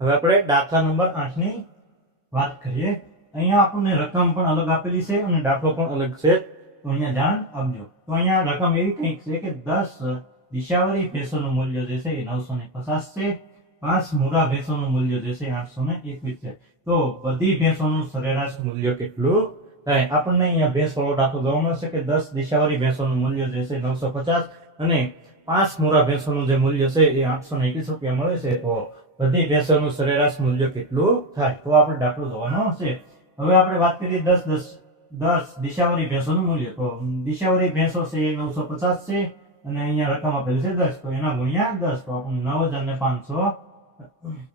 હવે આપણે દાખલા નંબર 8 ની વાત કરીએ। અહીંયા આપણને રકમ પણ અલગ આપેલી છે અને દાખલો પણ અલગ છે, તો અહીંયા ધ્યાન આપજો। તો અહીંયા રકમ એવી કંઈક છે કે 10 દિશાવાળી ભેંસોનું મૂલ્ય જે છે એ 950 છે, 5 મૂળા ભેંસોનું મૂલ્ય જે છે 821 છે। તો બધી ભેંસોનું સરેરાશ મૂલ્ય કેટલું થાય? આપણને અહીંયા ભેંસવાળો દાખલો જોવા મળશે કે 10 દિશાવાળી ભેંસોનું મૂલ્ય જે છે 950 અને 5 મૂળા ભેંસોનું જે મૂલ્ય છે એ 821 રૂપિયા મળે છે। તો બધી ભેંસોનું સરેરાશ મૂલ્ય કેટલું થાય? તો આપણે દાખલો જોવાનો છે। હવે આપણે વાત કરીએ 10 દિશાવાળી ભેંસોનું મૂલ્ય। તો દિશાવાળી ભેંસો છે એ 950 છે અને અહીંયા રકમ આપેલી છે 10, તો એના ગુણ્યા 10, તો આપણને 9500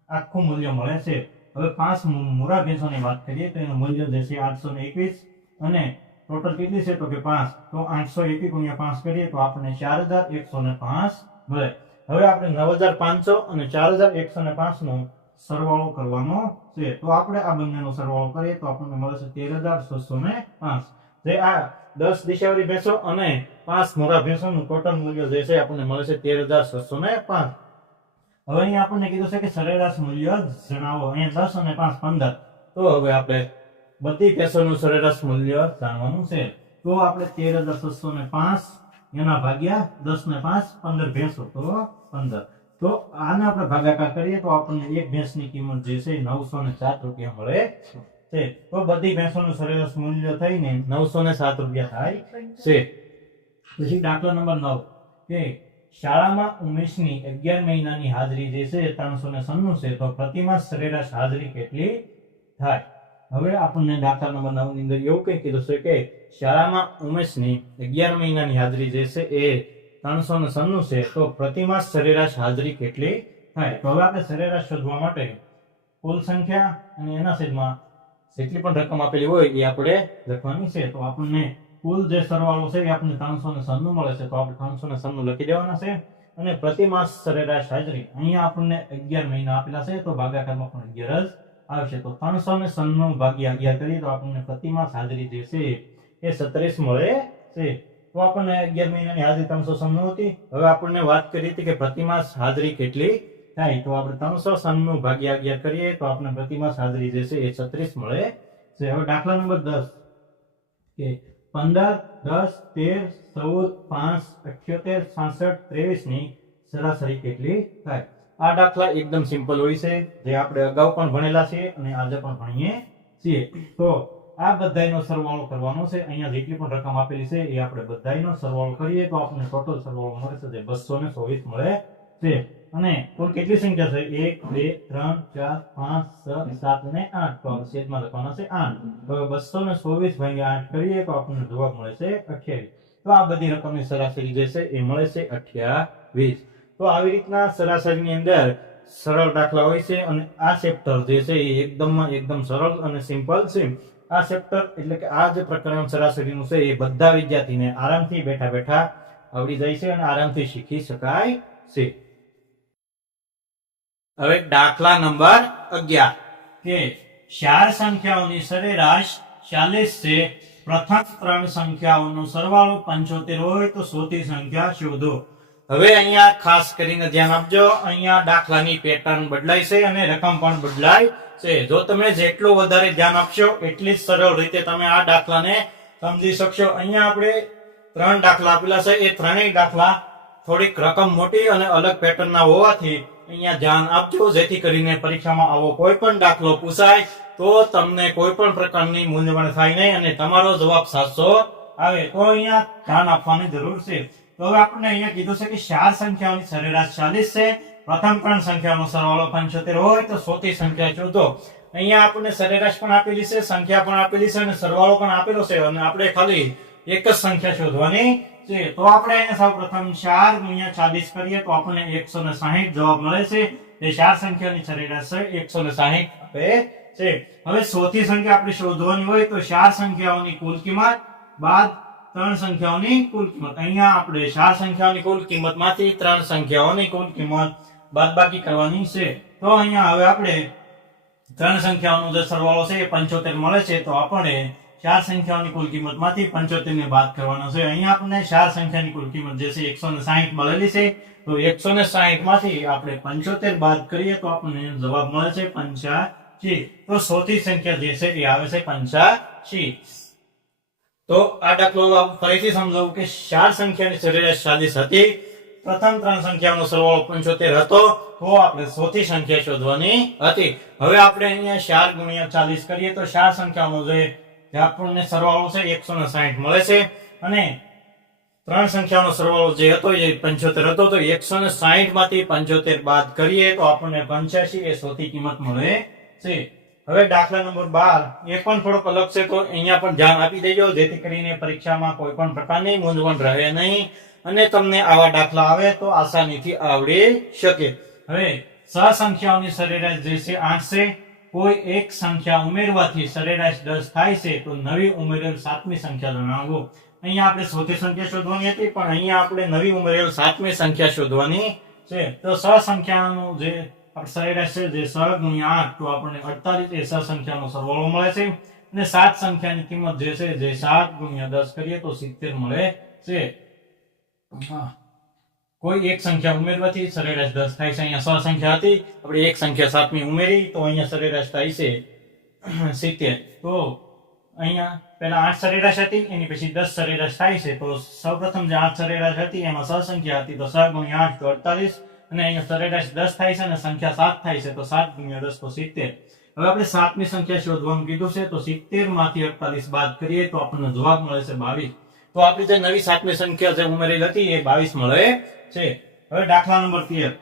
આખું મૂલ્ય મળે છે। હવે 5 મૂળા ભેંસોની વાત કરીએ તો એનું મૂલ્ય જે છે 821 અને ટોટલ કેટલી છે તો કે 5, તો 821 ગુણ્યા 5 કરીએ તો આપણને 4105 મળે। હવે આપણે 9500 અને 4105 નો સરવાળો કરવાનો છે। તો આપણે આ બંનેનો સરવાળો કરીએ તો આપણને મળે છે 13605। જે આ 10 દિશાવાળી ભેંસો અને 5 મૂળા ભેંસોનું ટોટલ મૂલ્ય જે છે આપણને મળે છે 13605। હવે અહીંયા આપણને કીધું છે કે સરેરાશ મૂલ્ય જણાવો। અહીંયા 10 અને 5 15, તો હવે આપણે બધી ભેંસોનું સરેરાશ મૂલ્ય જાણવાનું છે। તો આપણે 13605 એના ભાગ્યા 10 ને 5 15 ભેંસો, તો 15, તો આને આપણે ભાગાકાર કરીએ તો આપણને એક ભેંસની કિંમત જે છે 907 રૂપિયા મળે છે। તો બધી ભેંસોનું સરેરાશ મૂલ્ય થઈને 907 રૂપિયા થાય છે। પછી દાખલા નંબર 9 કે શાળામાં ઉમેશની 11 મહિનાની હાજરી જે છે 396 છે, તો પ્રતિમાસ સરેરાશ હાજરી કેટલી થાય? હવે આપણને દાખલા નંબર 9 ની અંદર એવું કંઈ કીધું છે કે શાળામાં ઉમેશની 11 મહિનાની હાજરી જે છે એ 396 છે, તો પ્રતિમાસ સરેરાશ હાજરી કેટલી થાય? તો હવે આપણે સરેરાશ શોધવા માટે કુલ સંખ્યા અને એના છેદમાં જેટલી પણ રકમ આપેલી હોય એ આપણે લખવાની છે। તો આપણને કુલ જે સરવાળો છે એ આપણને 396 મળે છે, તો આપણે 396 લખી દેવાના છે અને પ્રતિમાસ સરેરાશ હાજરી અહીંયા આપણને 11 મહિના આપેલા છે, તો ભાગાકારમાં પણ 11 જ આવશે। તો 396 ભાગ્યા 11 કરીએ તો આપણને પ્રતિમાસ હાજરી જે છે એ 36 મળે છે। તો આપણને 11 મહિનાની હાજરી 396 હતી। હવે આપણને વાત કરી હતી કે પ્રતિમાસ હાજરી કેટલી થાય, તો આપણે 396 ભાગ્યા 11 કરીએ તો આપણને પ્રતિમાસ હાજરી જે છે એ 36 મળે છે। હવે દાખલા નંબર 10 કે 15, 10, 13, 14, 5, 78, 66, 23 ની સરાસરી કેટલી થાય? આ દાખલા એકદમ સિમ્પલ હોય છે, જે આપણે અગાઉ પણ ભણેલા છે અને આજે પણ ભણીએ છીએ। તો આ બધાયનો સરવાળો કરવાનો છે। અહીંયા જેટલી પણ રકમ આપેલી છે એ આપણે બધાયનો સરવાળો કરીએ તો આપણને ટોટલ સરવાળો મળે છે જે 224 મળે છે। અને કુલ કેટલી સંખ્યા છે? 1, 2, 3, 4, 5, 6, 7 અને 8, તો આપણે છેદમાં લખવાના છે 8। તો 224 ભાગ્યા 8 કરીએ તો આપણને જવાબ મળે છે 28। તો આ બધી રકમની સરાસરી જે છે એ મળે છે 28। તો આવી રીતના સરાસરીની અંદર સરળ દાખલા હોય છે અને આ ચેપ્ટર જે છે એ એકદમ સરળ અને સિમ્પલ છે। આ ચેપ્ટર એટલે કે આ જે પ્રકરણ સરાસરીનું છે એ બધા વિદ્યાર્થીને આરામથી બેઠા આવડી જાય છે અને આરામથી શીખી શકાય છે। હવે દાખલા નંબર 11 કે 4 સંખ્યાઓની સરેરાશ 40 છે, પ્રથમ 3 સંખ્યાઓનો સરવાળો 75 હોય તો ચોથી સંખ્યા શોધો। હવે અહીંયા ખાસ કરીને ધ્યાન આપજો, અહીંયા દાખલાની પેટર્ન બદલાય છે અને રકમ પણ બદલાય છે। જો તમે જેટલું વધારે ધ્યાન આપશો એટલી જ સરળ રીતે તમે આ દાખલાને સમજી શકશો। અહીંયા આપણે 3 દાખલા આપેલા છે, એ ત્રણેય દાખલા થોડીક રકમ મોટી અને અલગ પેટર્નના હોવાથી અહીંયા ધ્યાન આપજો, જેથી કરીને પરીક્ષામાં આવો કોઈ પણ દાખલો પૂછાય તો તમને કોઈ પણ પ્રકારની મૂંઝવણ થાય નહીં અને તમારો જવાબ સાચો આવે। તો અહીંયા ધ્યાન આપવાની જરૂર છે। તો હવે આપણને અહીંયા કીધું છે કે 4 સંખ્યાઓની સરેરાશ 40 છે, પ્રથમ 3 સંખ્યાનો સરવાળો 75 હોય તો ચોથી સંખ્યા શોધો। અહીંયા આપણને સરેરાશ પણ આપેલી છે, સંખ્યા પણ આપેલી છે અને સરવાળો પણ આપેલો છે અને આપણે ખાલી એક જ સંખ્યા શોધવાની છે। તો આપણે અહીંયા સૌપ્રથમ 4 ગુણ્યા 40 કરીએ તો આપણને 160 જવાબ મળે છે। એ 4 સંખ્યાની સરેરાશ છે 160 આપે છે। હવે ચોથી સંખ્યા આપણે શોધવાની હોય તો 4 સંખ્યાઓની કુલ કિંમત બાદ 3 સંખ્યાઓની કુલ કિંમત। અહીંયા આપણે 4 સંખ્યાઓની કુલ કિંમતમાંથી 3 સંખ્યાઓની કુલ કિંમત બાદબાકી કરવાની છે। તો અહીંયા હવે આપણે 3 સંખ્યાઓનો જે સરવાળો છે એ 75 મળે છે, તો આપણે ચાર સંખ્યાઓની કુલ કિંમતમાંથી 75 ને બાદ કરવાનો છે. અહીંયા આપણને ચાર સંખ્યાની કુલ કિંમત જે છે 160 મળેલી છે. તો 160 માંથી આપણે 75 બાદ કરીએ તો આપણને જવાબ મળે છે 85. તો ચોથી સંખ્યા જે છે એ આવે છે 85. તો આ દાખલો ફરીથી સમજાવું કે ચાર સંખ્યાની સરેરાશ 40 હતી. પ્રથમ ત્રણ સંખ્યાનો સરવાળો 75 હતો. તો આપણે ચોથી સંખ્યા શોધવાની હતી. હવે આપણે અહીંયા 4 ગુણ્યા 40 કરીએ તો ચાર સંખ્યાનો જે આપણને સરવાળો છે 160 મળે છે અને ત્રણ સંખ્યાનો સરવાળો જે હતો એ 75 હતો. તો 160 માંથી 75 બાદ કરીએ તો આપણને 85 એ ચોથી કિંમત મળે છે. હવે દાખલા નંબર 12 એ પણ થોડોક અલગ છે. તો અહીંયા પણ ધ્યાન આપી દેજો જેથી કરીને પરીક્ષામાં કોઈ પણ પ્રકારની મૂંઝવણ રહે નહીં અને તમને આવા દાખલા આવે તો આસાનીથી આવડી શકે. હવે સહસંખ્યાઓની સરેરાશ જે છે 8 છે. કોઈ એક સંખ્યા ઉમેરવાથી સરેરાશ 10 થાય છે તો નવી ઉમેરેલ સાતમી સંખ્યા જણાવો. અહીંયા આપણે ચોથી સંખ્યા શોધવાની હતી પણ અહીંયા આપણે નવી ઉમેરેલ સાતમી સંખ્યા શોધવાની છે. તો સહસંખ્યાનું જે સરેરાશ છે જે 6 ગુણ્યા 8 તો આપણને 48 એ સહસંખ્યાનો સરવાળો મળે છે અને સાત સંખ્યાની કિંમત જે છે જે 7 ગુણ્યા 10 કરીએ તો 70 મળે છે. કોઈ એક સંખ્યા ઉમેરવાથી સરેરાશ 10 થાય છે. અહીંયા સહસંખ્યા હતી આપણે એક સંખ્યા સાતમી ઉમેરી તો અહીંયા સરેરાશ થાય છે 70. તો અહીંયા પહેલા 8 સરેરાશ હતી એની પછી 10 સરેરાશ થાય છે. તો સૌપ્રથમ જે 8 સરેરાશ હતી એમાં સહસંખ્યા હતી તો 6 ગુણ્યા 8 તો 48 અને અહીંયા સરેરાશ 10 થાય છે અને સંખ્યા 7 થાય છે તો 7 ગુણ્યા 10 તો 70. હવે આપણે સાતમી સંખ્યા શોધવાનું કીધું છે તો 70 માંથી 48 બાદ કરીએ તો આપણને જવાબ મળે છે 22. તો આપણી જે નવી સાતમી સંખ્યા જે ઉમેરેલી હતી એ 22 મળે છે. હવે દાખલા નંબર 13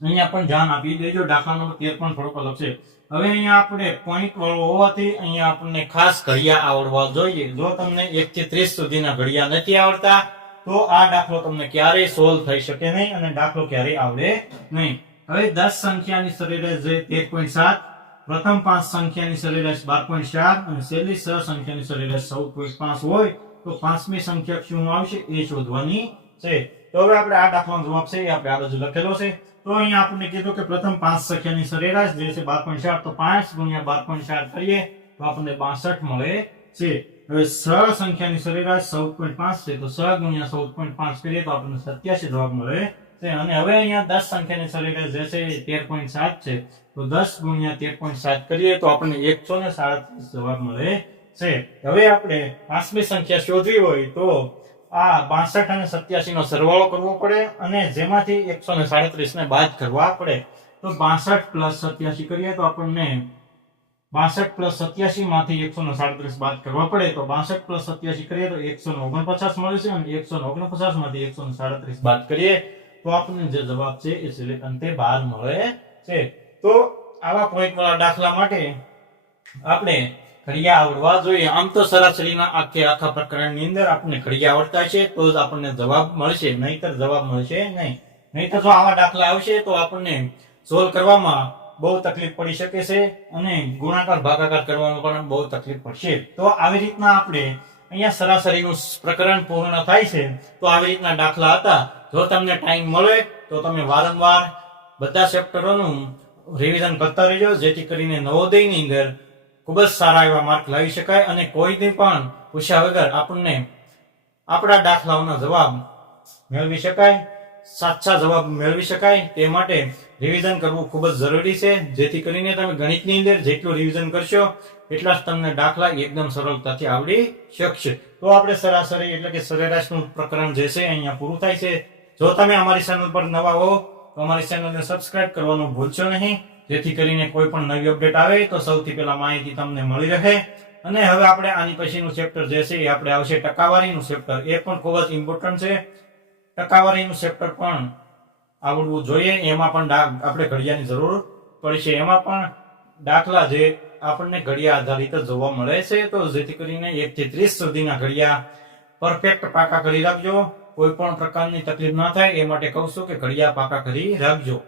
અહીંયા પણ ધ્યાન આપી દેજો. દાખલા નંબર 13 પણ થોડોક અલગ છે. હવે અહીંયા આપણે પોઈન્ટ વાળો હોવાથી અહીંયા આપણને ખાસ ઘડિયા આવડવા જોઈએ. જો તમને 1 થી 30 સુધીના ઘડિયા નથી આવડતા તો આ દાખલો તમને ક્યારેય સોલ્વ થઈ શકે નહીં અને દાખલો ક્યારેય આવડે નહીં. હવે 10 સંખ્યાની સરેરાશ જે 13.7, પ્રથમ 5 સંખ્યાની સરેરાશ 12.4 અને છેલ્લી 6 સંખ્યાની સરેરાશ 14.5 હોય તો પાંચમી સંખ્યા શું આવશે એ શોધવાની છે. તો હવે આપણે આ દાખલાનો જવાબ છે એ આપણે આ બાજુ લખેલો છે. તો અહીંયા આપણને કીધું કે પ્રથમ 5 સંખ્યાની સરેરાશ જે છે 12.4 તો 5 ગુણ્યા 12.4 કરીએ તો આપણને 62 મળે છે. હવે 6 સંખ્યાની સરેરાશ 14.5 છે તો 6 ગુણ્યા 14.5 કરીએ તો આપણને 87 જવાબ મળે છે. અને હવે અહીંયા 10 સંખ્યાની સરેરાશ જે છે 13.7 છે તો 10 ગુણ્યા 13.7 કરીએ તો આપણને 137 જવાબ મળે છે. હવે આપણે પાંચમી સંખ્યા શોધવી હોય તો આ 62 અને 87 નો સરવાળો કરવો પડે અને જેમાંથી 137 ને બાદ કરવા પડે. તો 62 પ્લસ 87 કરીએ તો આપણને 62 પ્લસ 87 માંથી 137 બાદ કરવા પડે તો 62 પ્લસ 87 કરીએ તો 149 મળે છે અને 149 માંથી 137 બાદ કરીએ તો આપણને જે જવાબ છે એ છેલ્લે અંતે 12 મળે છે. તો આવા પોઈન્ટ વાળા દાખલા માટે આપણે ઘડિયા આવડવા જોઈએ. આમ તો સરાસરીના આખા પ્રકરણની અંદર આપણને ઘડિયા આવડતા છે તો જ આપણને જવાબ મળશે, નહીતર જવાબ મળશે નહીં. નહીતર જો આવા દાખલા આવશે તો આપણને સોલ્વ કરવામાં બહુ તકલીફ પડી શકે છે અને ગુણાકાર ભાગાકાર કરવામાં પણ બહુ તકલીફ પડશે. તો આવી રીતના આપણે અહીંયા સરાસરીનું પ્રકરણ પૂર્ણ થાય છે. તો આવી રીતના દાખલા હતા. જો તમને ટાઈમ મળે તો તમે વારંવાર બધા ચેપ્ટરોનું રિવિઝન કરતા રહેજો જેથી કરીને નવોદયની અંદર ખૂબ જ સારા એવા માર્ક લાવી શકાય અને કોઈને પણ પૂછ્યા વગર આપણને આપણા દાખલાઓના જવાબ મેળવી શકાય, સાચા જવાબ મેળવી શકાય. તે માટે રિવિઝન કરવું ખૂબ જ જરૂરી છે જેથી કરીને તમે ગણિતની અંદર જેટલું રિવિઝન કરશો એટલા જ તમને દાખલા એકદમ સરળતાથી આવડી શકશે. તો આપણે સરાસરી એટલે કે સરેરાશનું પ્રકરણ જે છે અહીંયા પૂરું થાય છે. જો તમે અમારી ચેનલ પર નવા હો તો અમારી ચેનલને સબસ્ક્રાઇબ કરવાનું ભૂલશો નહીં જેથી કરીને કોઈ પણ નવી અપડેટ આવે તો સૌથી પહેલા માહિતી તમને મળી રહે. અને હવે આપણે આની પછીનું ચેપ્ટર જે છે એ આપણે આવશે ટકાવારીનું ચેપ્ટર. એ પણ ખૂબ જ ઇમ્પોર્ટન્ટ છે. ટકાવારીનું ચેપ્ટર પણ આવડવું જોઈએ. એમાં પણ આપણે ઘડિયાની જરૂર પડશે. એમાં પણ દાખલા જે આપણને ઘડિયા આધારિત જોવા મળે છે. તો જેથી કરીને 1 થી 30 સુધીના ઘડિયા પરફેક્ટ પાકા કરી રાખજો. કોઈ પણ પ્રકારની તકલીફ ના થાય એ માટે કહું છું કે ઘડિયા પાકા કરી રાખજો.